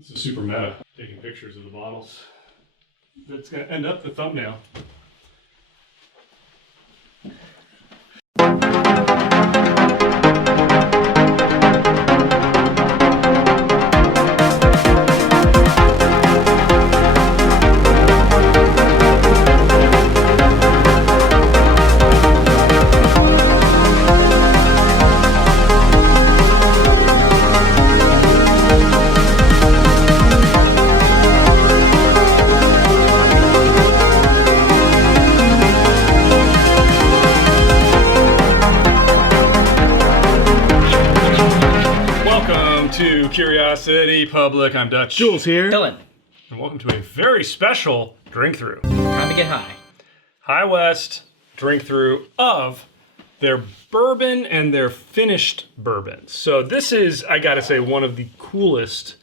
This is super meta, taking pictures of the bottles. That's going to end up the thumbnail. Curiosity Public. I'm Dutch. Jules here. Dylan. And welcome to a very special drink through. Time to get high. High West drink through of their bourbon and their finished bourbons. So this is, I gotta say, one of the coolest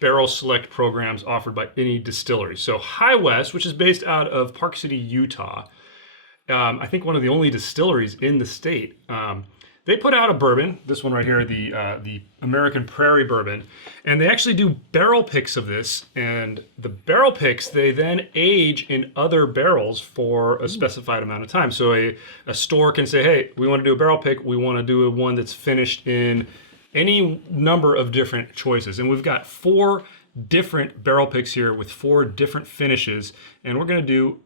barrel select programs offered by any distillery. So High West, which is based out of Park City, Utah, I think one of the only distilleries in the state. They put out a bourbon, this one right here, the American Prairie bourbon, and they actually do barrel picks of this, and the barrel picks, they then age in other barrels for a specified amount of time. So a store can say, hey, we want to do a barrel pick, we want to do one that's finished in any number of different choices. And we've got 4 different barrel picks here with 4 different finishes, and we're going to do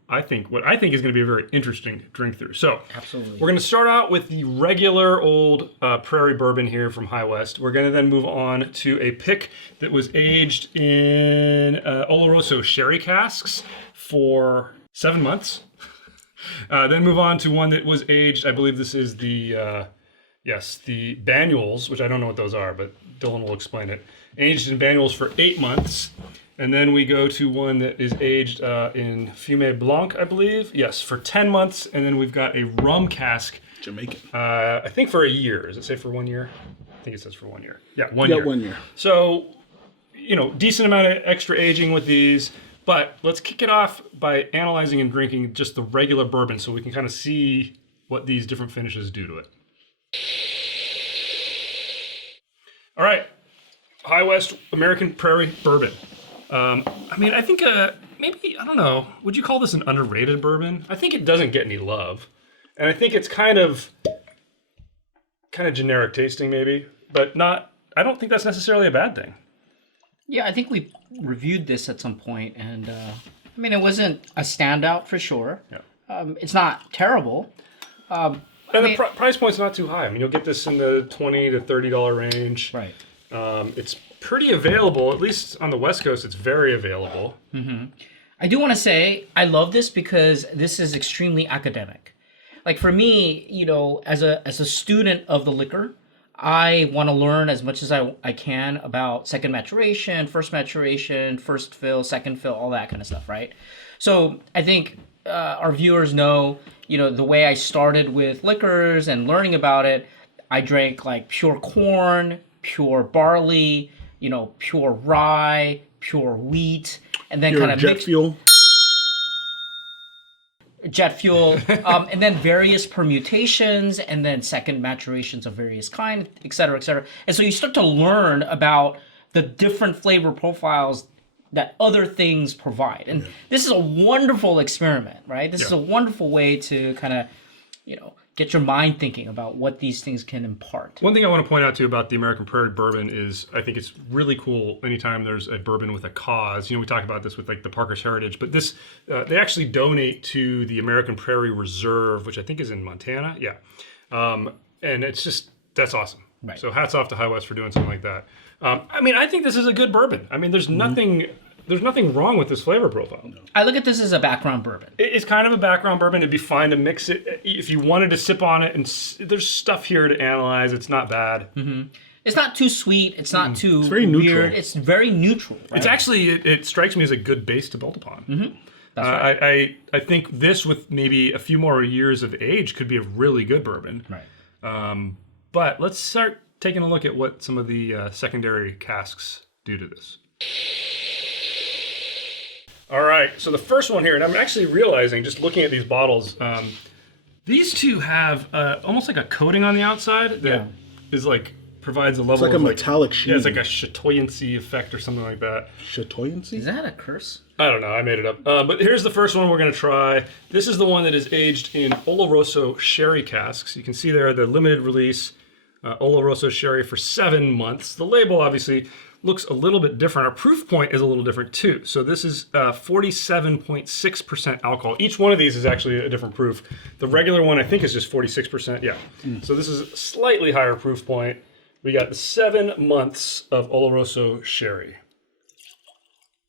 what I think is going to be a very interesting drink through. So absolutely, we're going to start out with the regular old Prairie bourbon here from High West. We're going to then move on to a pick that was aged in OLOROSO sherry casks for 7 months. Then move on to one that was aged, I believe this is the the BANYULS, which I don't know what those are, but Dylan will explain it. Aged in BANYULS for 8 months. And then we go to one that is aged in FUME BLANC, I believe. Yes, for 10 months. And then we've got a rum cask. Jamaican. I think for a year. Does it say for 1 year? I think it says for 1 year. Yeah, 1 year. Yeah, 1 year. So, decent amount of extra aging with these. But let's kick it off by analyzing and drinking just the regular bourbon so we can kind of see what these different finishes do to it. All right. High West American Prairie bourbon. I think maybe, I don't know, would you call this an underrated bourbon? I think it doesn't get any love. And I think it's kind of generic tasting maybe, but I don't think that's necessarily a bad thing. Yeah, I think we reviewed this at some point, and it wasn't a standout for sure. Yeah. It's not terrible. And the price point's not too high. You'll get this in the $20 to $30 range. Right. It's pretty available, at least on the West Coast, it's very available. Mm-hmm. I do want to say, I love this because this is extremely academic. Like for me, as a student of the liquor, I want to learn as much as I can about second maturation, first fill, second fill, all that kind of stuff, right? So I think our viewers know, the way I started with liquors and learning about it, I drank like pure corn, pure barley, pure rye, pure wheat, and then kind of jet fuel, and then various permutations, and then second maturations of various kinds, et cetera, et cetera. And so you start to learn about the different flavor profiles that other things provide. And this is a wonderful experiment, right? This is a wonderful way to kind of, get your mind thinking about what these things can impart. One thing I want to point out to you about the American Prairie bourbon is I think it's really cool anytime there's a bourbon with a cause. We talk about this with like the Parker's Heritage, but this, they actually donate to the American Prairie Reserve, which I think is in Montana. Yeah. And it's that's awesome. Right. So hats off to High West for doing something like that. I think this is a good bourbon. There's nothing wrong with this flavor profile. No. I look at this as a background bourbon. It's kind of a background bourbon. It'd be fine to mix it if you wanted to sip on it. And there's stuff here to analyze. It's not bad. Mm-hmm. It's not too sweet. It's not too very weird. Neutral. It's very neutral. Right? It's actually, it strikes me as a good base to build upon. Mm-hmm. That's right. I think this with maybe a few more years of age could be a really good bourbon. Right. But let's start taking a look at what some of the secondary casks do to this. All right, so the first one here, and I'm actually realizing, just looking at these bottles, these two have almost like a coating on the outside that is like provides a level It's like a of metallic sheen. Yeah, it's like a chatoyancy effect or something like that. Chatoyancy? Is that a curse? I don't know. I made it up. But here's the first one we're going to try. This is the one that is aged in Oloroso sherry casks. You can see there the limited release Oloroso sherry for 7 months. The label obviously looks a little bit different. Our proof point is a little different too. So this is 47.6% alcohol. Each one of these is actually a different proof. The regular one I think is just 46%. Yeah. So this is a slightly higher proof point. We got 7 months of Oloroso sherry.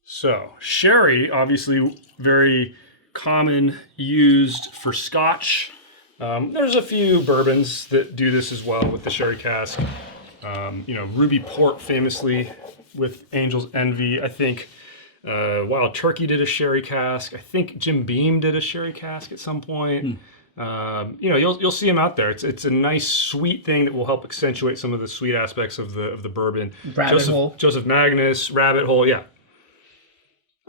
So sherry, obviously very common, used for Scotch. There's a few bourbons that do this as well with the sherry cask. Ruby Port famously with Angel's Envy. I think Wild Turkey did a sherry cask. I think Jim Beam did a sherry cask at some point. You'll see them out there. It's a nice sweet thing that will help accentuate some of the sweet aspects of the bourbon. Joseph Magnus, Rabbit Hole, yeah.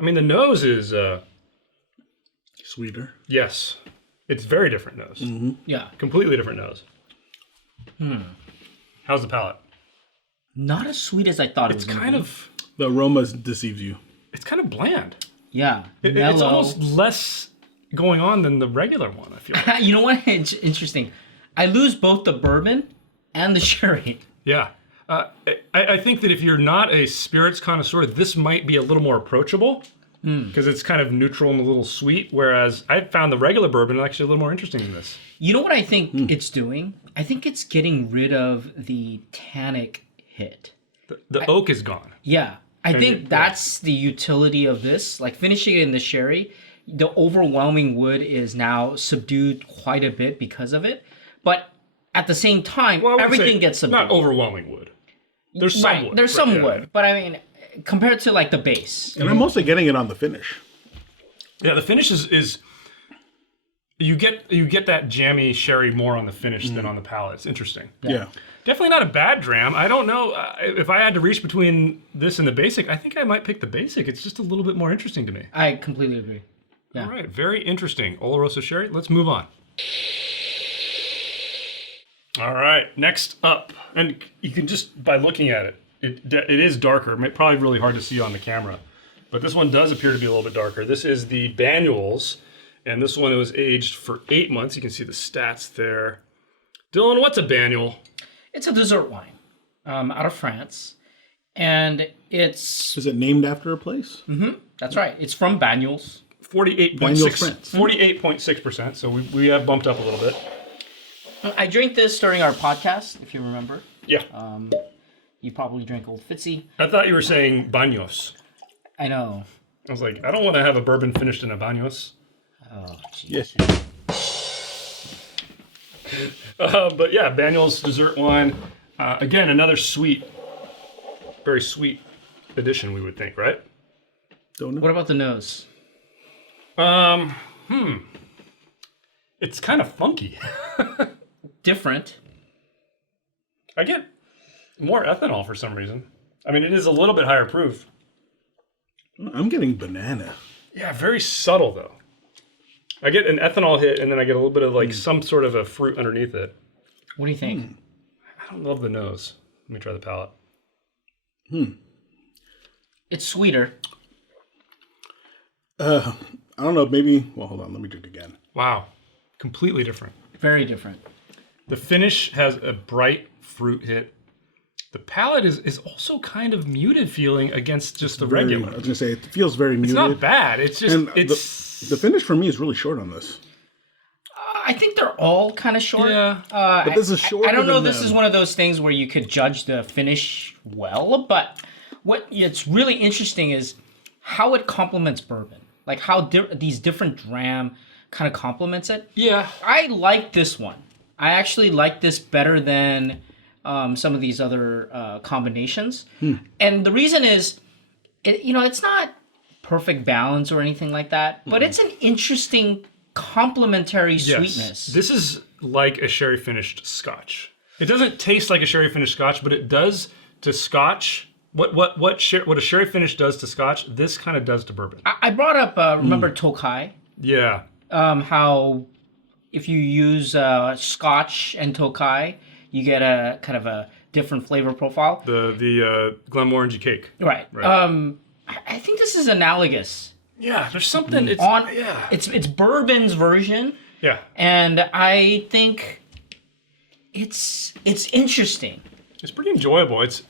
I mean, the nose is sweeter. Yes, it's very different nose. Mm-hmm. Yeah, completely different nose. How's the palate? Not as sweet as I thought it was going to be. Kind of. The aroma deceives you. It's kind of bland. Yeah, it's almost less going on than the regular one, I feel like. You know what? It's interesting. I lose both the bourbon and the sherry. Yeah. I think that if you're not a spirits connoisseur, this might be a little more approachable because it's kind of neutral and a little sweet, whereas I found the regular bourbon actually a little more interesting than this. You know what I think it's doing? I think it's getting rid of the tannic hit. The oak is gone. Yeah. I think that's the utility of this. Like finishing it in the sherry, the overwhelming wood is now subdued quite a bit because of it. But at the same time, everything gets subdued. Not overwhelming wood. There's some wood. There's some wood. But I mean, compared to like the base. And I'm mostly getting it on the finish. Yeah, the finish is you get that jammy sherry more on the finish than on the palate. It's interesting. Yeah. Definitely not a bad dram. I don't know if I had to reach between this and the basic. I think I might pick the basic. It's just a little bit more interesting to me. I completely agree. Yeah. All right, very interesting. Oloroso sherry. Let's move on. All right, next up, and you can just by looking at it, it is darker. Probably really hard to see on the camera, but this one does appear to be a little bit darker. This is the BANYULS, and this one was aged for 8 months. You can see the stats there. Dylan, what's a BANYUL? It's a dessert wine out of France, and it's... Is it named after a place? Mm-hmm, that's right. It's from BANYULS. 48.6%, so we have bumped up a little bit. I drank this during our podcast, if you remember. Yeah. You probably drank Old Fitzy. I thought you were saying baños. I know. I was like, I don't want to have a bourbon finished in a baños. Oh, jeez. Yes. But yeah, BANYULS dessert wine. Again, another sweet, very sweet addition, we would think, right? Don't know. What about the nose? It's kind of funky. Different. I get more ethanol for some reason. I mean, it is a little bit higher proof. I'm getting banana. Yeah, very subtle though. I get an ethanol hit, and then I get a little bit of like some sort of a fruit underneath it. What do you think? I don't love the nose. Let me try the palate. It's sweeter. I don't know. Maybe. Well, hold on. Let me drink again. Wow, completely different. Very different. The finish has a bright fruit hit. The palate is also kind of muted feeling against just the regular. I was gonna say it feels very muted. It's not bad. It's just And the finish for me is really short on this. I think they're all kind of short. Yeah. But this is shorter. I don't know. than This them. is one of those things where you could judge the finish well, but what it's really interesting is how it complements bourbon. Like how these different dram kind of complements it. Yeah. I like this one. I actually like this better than some of these other combinations. And the reason is, it's not perfect balance or anything like that, but it's an interesting complementary sweetness. This is like a sherry finished scotch. It doesn't taste like a sherry finished scotch, but it does to scotch. What a sherry finish does to scotch, this kind of does to bourbon. I brought up, remember Tokai? Yeah. How if you use scotch and Tokai, you get a kind of a different flavor profile. The Glenmorangie cake. Right. I think this is analogous. Yeah, there's something. It's bourbon's version. Yeah. And I think it's interesting. It's pretty enjoyable. It's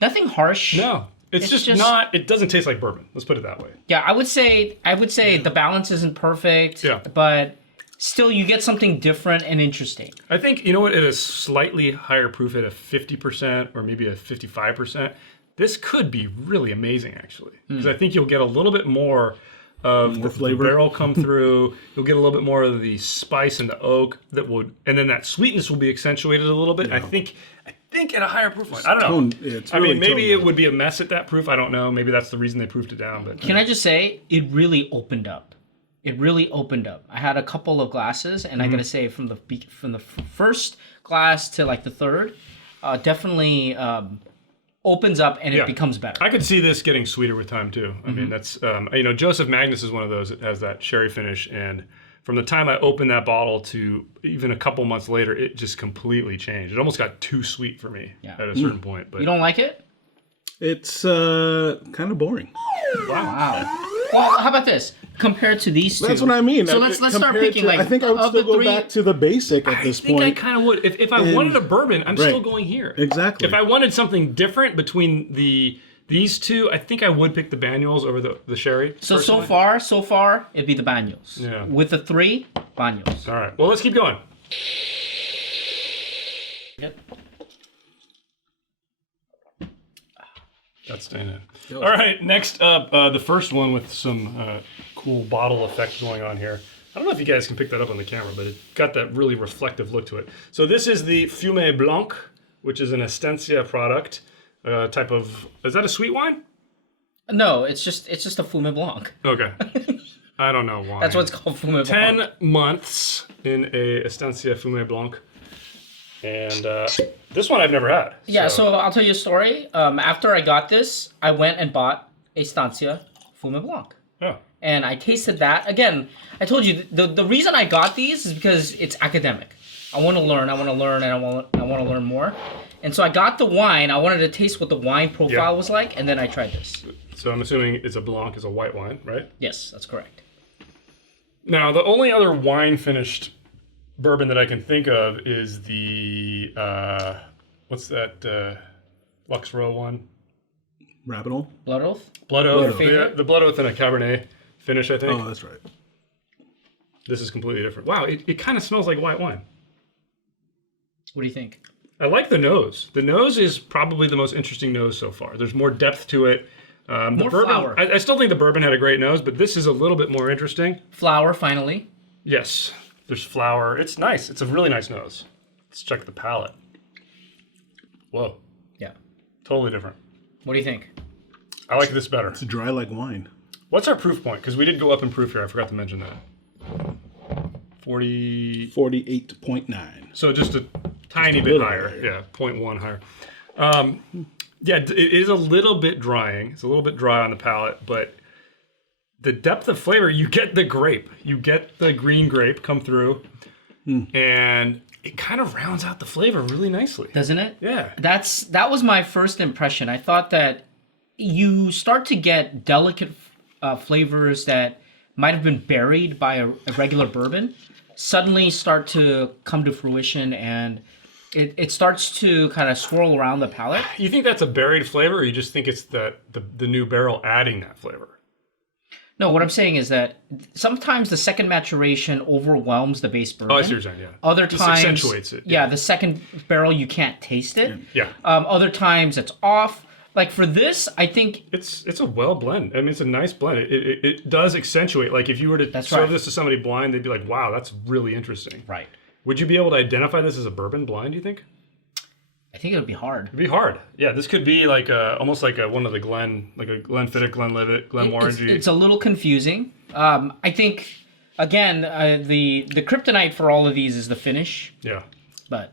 nothing harsh. no. It's just not. It doesn't taste like bourbon. Let's put it that way. Yeah, I would say the balance isn't perfect. Yeah. But still, you get something different and interesting. I think you know what? At a slightly higher proof, at a 50% or maybe a 55%, this could be really amazing actually. Because I think you'll get a little bit more of the flavor. barrel come through. You'll get a little bit more of the spice and the oak that would, and then that sweetness will be accentuated a little bit. Yeah. I think at a higher proof point. I don't know. I mean, maybe it would be a mess at that proof. I don't know. Maybe that's the reason they proofed it down. But can I just say, it really opened up. It really opened up. I had a couple of glasses, and I gotta say, from the first glass to like the third, definitely opens up and it becomes better. I could see this getting sweeter with time too. I mean, that's Joseph Magnus is one of those that has that sherry finish, and from the time I opened that bottle to even a couple months later, it just completely changed. It almost got too sweet for me at a certain point. But you don't like it? It's kind of boring. Wow. Well, how about this? Compared to these two. That's what I mean. So let's start picking. I think I would still go back to the basic at this point. I think I kind of would. If I wanted a bourbon, I'm still going here. Exactly. If I wanted something different between these two, I think I would pick the BANYULS over the sherry. So far, it'd be the BANYULS. Yeah. With the 3, BANYULS. All right. Well, let's keep going. Yep. That's staying in. All right. Next up, the first one with some cool bottle effect going on here. I don't know if you guys can pick that up on the camera, but it got that really reflective look to it. So this is the FUME BLANC, which is an Estancia product. Type of, is that a sweet wine? No, it's just a FUME BLANC. Okay. I don't know why. That's what it's called, FUME BLANC. 10 months in a Estancia FUME BLANC. And this one I've never had. Yeah, so I'll tell you a story. After I got this, I went and bought Estancia FUME BLANC. Oh. And I tasted that. Again, I told you, the reason I got these is because it's academic. I want to learn, and I want to learn more. And so I got the wine. I wanted to taste what the wine profile was like, and then I tried this. So I'm assuming it's a Blanc, is a white wine, right? Yes, that's correct. Now, the only other wine-finished bourbon that I can think of is the, what's that Lux Row one? Rabbit Hole? Blood Oath? Blood Oath. Yeah, the Blood Oath and a Cabernet finish, I think. Oh, that's right. This is completely different. Wow, it kind of smells like white wine. What do you think? I like the nose. The nose is probably the most interesting nose so far. There's more depth to it. More bourbon, flower. I still think the bourbon had a great nose, but this is a little bit more interesting. Flower, finally. Yes, there's flower. It's nice. It's a really nice nose. Let's check the palate. Whoa, Yeah. totally different. What do you think? I like this better. It's dry like wine. What's our proof point? Because we did go up in proof here. I forgot to mention that. 40. 48.9. So just a tiny bit higher. Yeah, 0.1 higher. Yeah, it is a little bit drying. It's a little bit dry on the palate, but the depth of flavor, you get the grape. You get the green grape come through, and it kind of rounds out the flavor really nicely. Doesn't it? Yeah. That was my first impression. I thought that you start to get delicate flavors that might have been buried by a regular bourbon suddenly start to come to fruition, and it starts to kind of swirl around the palate. You think that's a buried flavor, or you just think it's the new barrel adding that flavor? No, what I'm saying is that sometimes the second maturation overwhelms the base bourbon. Oh, I see what you're saying, yeah. Other Just times, accentuates it. Yeah, the second barrel you can't taste it. Yeah. Other times it's off. Like for this, I think It's a well blend. I mean, it's a nice blend. It does accentuate. Like if you were to serve this to somebody blind, they'd be like, "Wow, that's really interesting." right. Would you be able to identify this as a bourbon blind? Do you think? I think it would be hard. It'd be hard. Yeah, this could be like almost like one of the Glenfiddich, Glenlivet, Glenmorangie. It's a little confusing. I think again the kryptonite for all of these is the finish, Yeah. but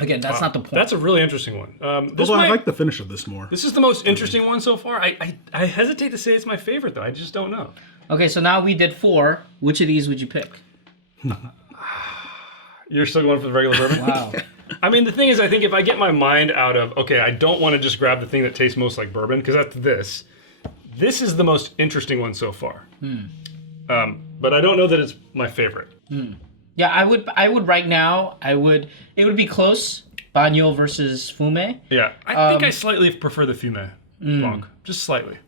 again that's not the point. That's a really interesting one. Although I like the finish of this more. This is the most interesting one so far. I hesitate to say it's my favorite though. I just don't know. Okay, so now we did 4. Which of these would you pick? You're still going for the regular bourbon? Wow. I mean, the thing is, I think if I get my mind out of, okay, I don't want to just grab the thing that tastes most like bourbon, because that's this. This is the most interesting one so far. But I don't know that it's my favorite. Yeah, I would right now, it would be close, BANYULS versus FUME. Yeah, I think I slightly prefer the FUME Blanc. Just slightly.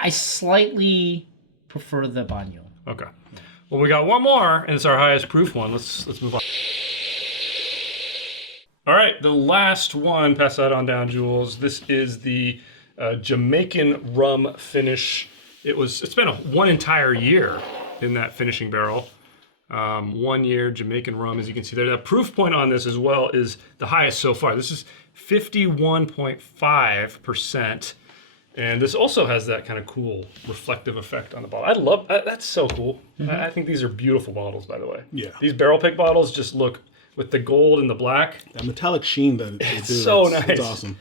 I slightly prefer the BANYULS. Okay. Well, we got one more, and it's our highest proof one. Let's move on. All right, the last one. Pass that on down, Jules. This is the Jamaican rum finish. It's been one entire year in that finishing barrel. 1 year Jamaican rum, as you can see there. The proof point on this as well is the highest so far. This is 51.5%. And this also has that kind of cool reflective effect on the bottle. I love that's so cool. I think these are beautiful bottles, by the way. Yeah. These barrel pick bottles just look with the gold and the black. That metallic sheen that they do. So nice. It's awesome.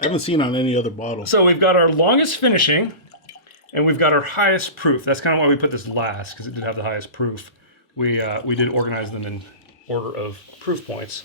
I haven't seen on any other bottle. So we've got our longest finishing, and we've got our highest proof. That's kind of why we put this last, because it did have the highest proof. We did organize them in order of proof points.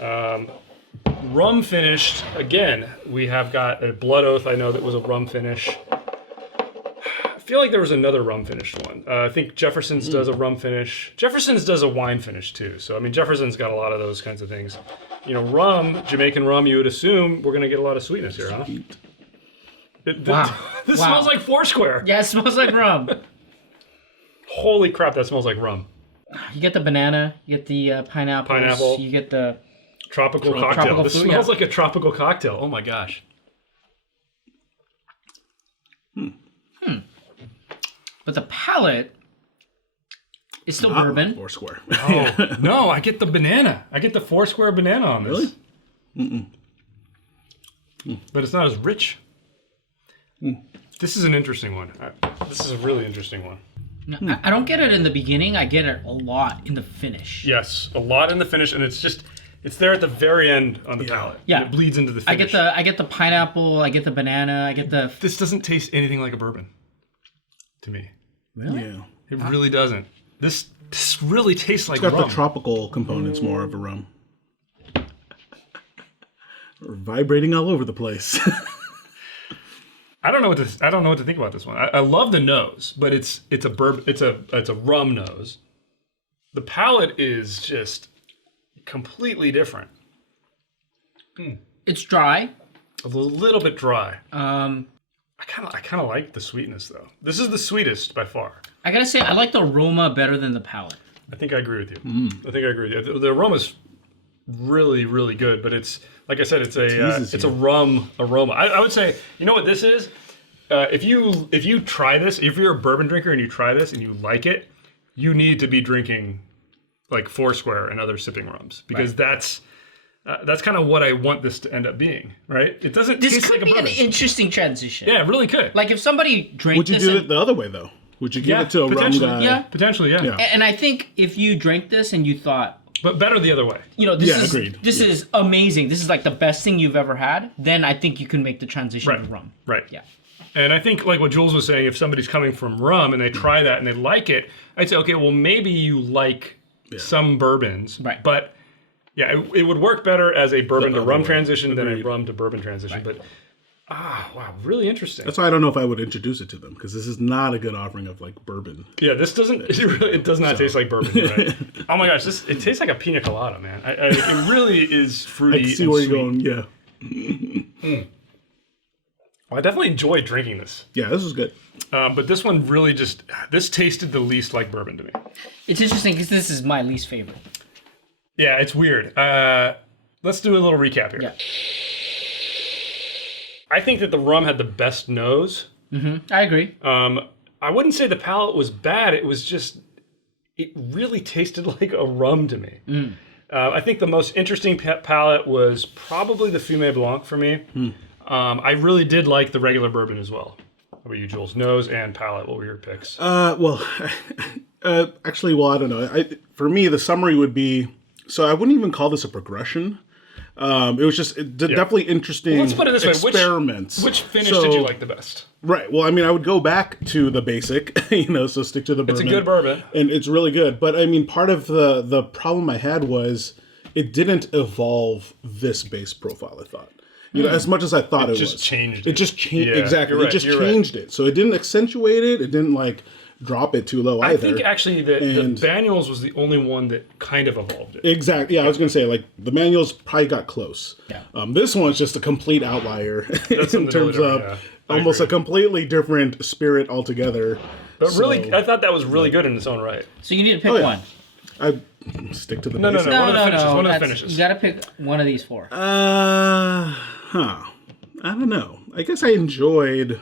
Rum finished, again, we have got a Blood Oath, I know that was a rum finish. I feel like there was another rum finished one. I think Jefferson's does a rum finish. Jefferson's does a wine finish too. So, I mean, Jefferson's got a lot of those kinds of things. You know, rum, Jamaican rum, you would assume we're going to get a lot of sweetness here, huh? Wow. This smells like Foursquare. Yeah, it smells like rum. Holy crap, that smells like rum. You get the banana, you get the pineapple, you get the tropical cocktail. Tropical this fruit, smells like a tropical cocktail. Oh my gosh. But the palate is still Not bourbon. Foursquare. Oh, no, I get the banana. I get the Foursquare banana on this. Really? But it's not as rich. This is an interesting one. This is a really interesting one. No, I don't get it in the beginning. I get it a lot in the finish. Yes, a lot in the finish, and it's there at the very end on the palate. Yeah. And it bleeds into the finish. I get the pineapple, I get the banana, I get the... This doesn't taste anything like a bourbon to me. Really? Yeah. It really doesn't. This really tastes like It's got rum. the tropical components more of a rum. We're vibrating all over the place. I don't know what to think about this one. I love the nose, but it's a rum nose. The palate is just completely different. It's dry. A little bit dry. Um, I kind of like the sweetness though. This is the sweetest by far. I gotta say, I like the aroma better than the palate. I think I agree with you. I think I agree with you. The aroma's really, really good, but it's like I said, it's a rum aroma. I would say, you know what this is? If you try this, if you're a bourbon drinker and you try this and you like it, you need to be drinking like Foursquare and other sipping rums, because that's kind of what I want this to end up being, right? It doesn't This taste could like a be bourbon. an interesting transition. Yeah, it really could. Like if somebody drank Would you this... do it the other way, though? Would you give it to a rum potentially, guy? Yeah. Potentially, yeah. And I think if you drank this and you thought, But better the other way. you know, this agreed. is amazing. This is like the best thing you've ever had. Then I think you can make the transition to rum. Right. Yeah. And I think, like what Jules was saying, if somebody's coming from rum and they try that and they like it, I'd say, okay, well, maybe you like some bourbons. Right. But, yeah, it would work better as a bourbon to other rum way. transition than a Agreed. rum to bourbon transition. But, wow, really interesting. That's why I don't know if I would introduce it to them, because this is not a good offering of like bourbon. Yeah, this doesn't, it does not taste like bourbon, right? Oh my gosh, it tastes like a pina colada, man. It really is fruity I can see and where sweet. you're going. Yeah. Well, I definitely enjoyed drinking this. Yeah, this was good. But this one really this tasted the least like bourbon to me. It's interesting because this is my least favorite. Yeah, it's weird. Let's do a little recap here. Yeah. I think that the rum had the best nose. I agree. I wouldn't say the palate was bad. It was just, it really tasted like a rum to me. I think the most interesting palate was probably the Fumé Blanc for me. I really did like the regular bourbon as well. How about you, Jules? Nose and palate, what were your picks? Actually, I don't know. For me, the summary would be, so I wouldn't even call this a progression. It was just definitely interesting. Well, let's put it this way. Experiments. Which finish did you like the best? Right. Well, I mean, I would go back to the basic, so stick to the bourbon. It's a good bourbon. And it's really good. But I mean, part of the problem I had was it didn't evolve this base profile, I thought. You know, as much as I thought it just was. changed It just changed. Yeah, exactly. you're It just right, changed it. So it didn't accentuate it. It didn't like drop it too low either. I think actually the BANYULS was the only one that kind of evolved it. Exactly. Yeah, I was going to say, like, the manuals probably got close. Yeah. This one's just a complete outlier in terms of I almost agree. a completely different spirit altogether. But really, I thought that was really good in its own right. So you need to pick one. I stick to the No, basics. One of the No, finishes. no. One of the that's- finishes. You got to pick one of these four. I don't know. I guess I enjoyed.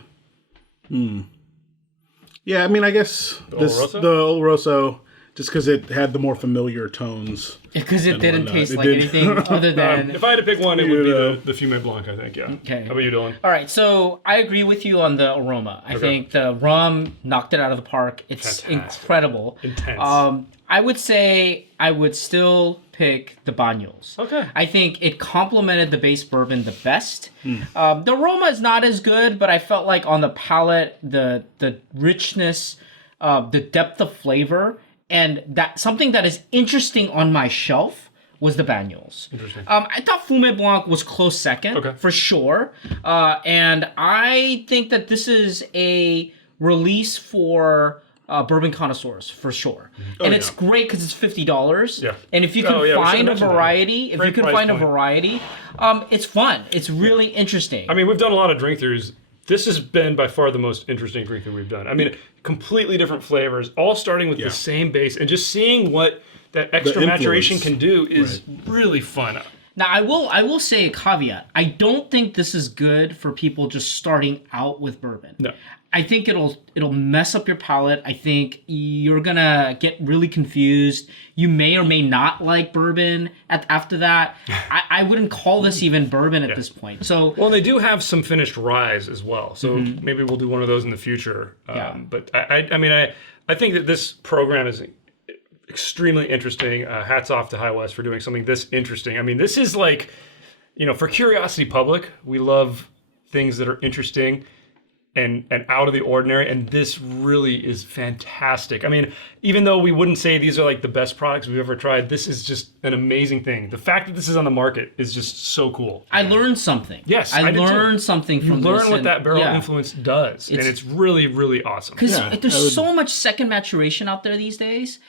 Yeah, I mean, I guess the Oloroso, just because it had the more familiar tones. Because it didn't whatnot. taste It like didn't. anything other than... If I had to pick one, it would be the FUME BLANC, I think, yeah. Okay. How about you, Dylan? All right, so I agree with you on the aroma. I think the rum knocked it out of the park. It's Fantastic. incredible. Intense. I would say I would still pick the BANYULS. Okay. I think it complemented the base bourbon the best. The aroma is not as good, but I felt like on the palate, the richness, the depth of flavor, and that something that is interesting on my shelf was the BANYULS. Interesting. I thought FUME BLANC was close second, for sure. And I think that this is a release for bourbon connoisseurs, for sure. And it's great because it's $50. Yeah. And if you can find a variety, it's fun. It's really interesting. I mean, we've done a lot of drink-throughs. This has been by far the most interesting drink-through we've done. I mean, completely different flavors, all starting with the same base, and just seeing what that extra maturation can do is really fun. Now, I will say a caveat. I don't think this is good for people just starting out with bourbon. No. I think it'll mess up your palate. I think you're gonna get really confused. You may or may not like bourbon after that. I wouldn't call this even bourbon at this point. So Well, they do have some finished ryes as well, so maybe we'll do one of those in the future. But I mean, I think that this program is extremely interesting. Hats off to High West for doing something this interesting. I mean, this is like, for Curiosity Public, we love things that are interesting and out of the ordinary, and this really is fantastic. I mean, even though we wouldn't say these are like the best products we've ever tried, this is just an amazing thing. The fact that this is on the market is just so cool. I learned something. Yes, I did too. learned something from Learn this. what that barrel influence does, and it's really, really awesome. Because there's so much second maturation out there these days,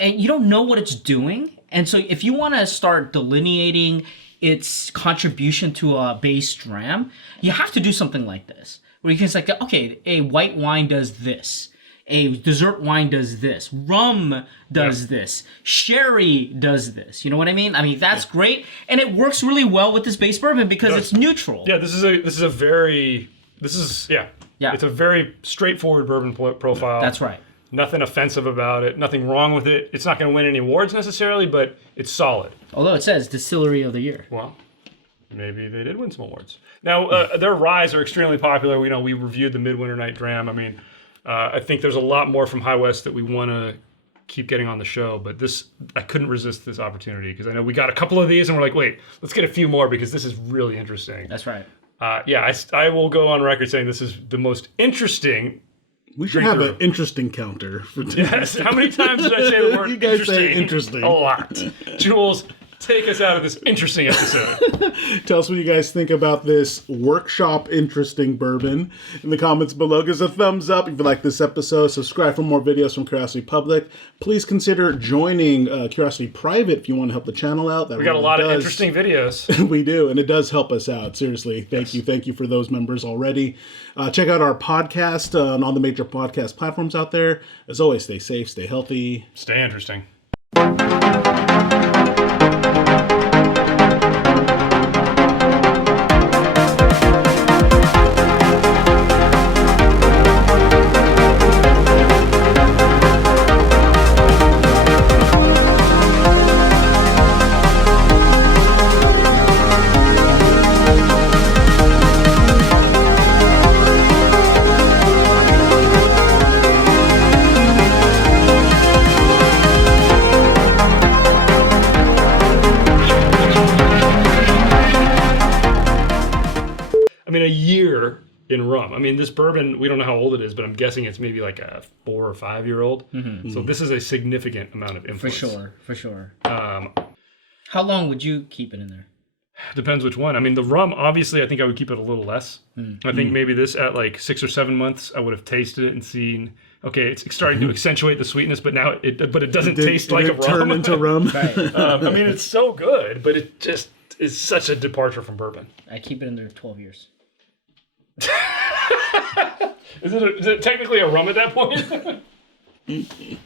and you don't know what it's doing. And so if you want to start delineating its contribution to a base dram, you have to do something like this. Where you can say, okay, a white wine does this. A dessert wine does this. Rum does this. Sherry does this. You know what I mean? I mean, that's great. And it works really well with this base bourbon because it's neutral. Yeah, it's a very straightforward bourbon profile. That's right. Nothing offensive about it. Nothing wrong with it. It's not going to win any awards necessarily, but it's solid. Although it says Distillery of the Year. Well, maybe they did win some awards. Now, their ryes are extremely popular. We reviewed the Midwinter Night Dram. I mean, I think there's a lot more from High West that we want to keep getting on the show, but I couldn't resist this opportunity because I know we got a couple of these and we're like, wait, let's get a few more because this is really interesting. That's right. I will go on record saying this is the most interesting. We should have an interesting counter for tonight. Yes. How many times did I say the word You guys interesting? say interesting. A lot. Jules, take us out of this interesting episode. Tell us what you guys think about this workshop interesting bourbon in the comments below. Give us a thumbs up if you like this episode. Subscribe for more videos from Curiosity Public. Please consider joining Curiosity Private if you want to help the channel out. We got a lot of interesting videos. We do, and it does help us out. Seriously, thank you for those members already. Check out our podcast on all the major podcast platforms out there. As always, stay safe, stay healthy. Stay interesting. I mean, a year in rum. I mean, this bourbon, we don't know how old it is, but I'm guessing it's maybe like a 4 or 5 year old. So this is a significant amount of influence. For sure. How long would you keep it in there? Depends which one. I mean, the rum, obviously, I think I would keep it a little less. I think maybe this at like 6 or 7 months, I would have tasted it and seen, okay, it's starting to accentuate the sweetness, but now it doesn't taste like a rum. Turn into rum. Right. I mean, it's so good, but it just is such a departure from bourbon. I keep it in there 12 years. Is it technically a rum at that point?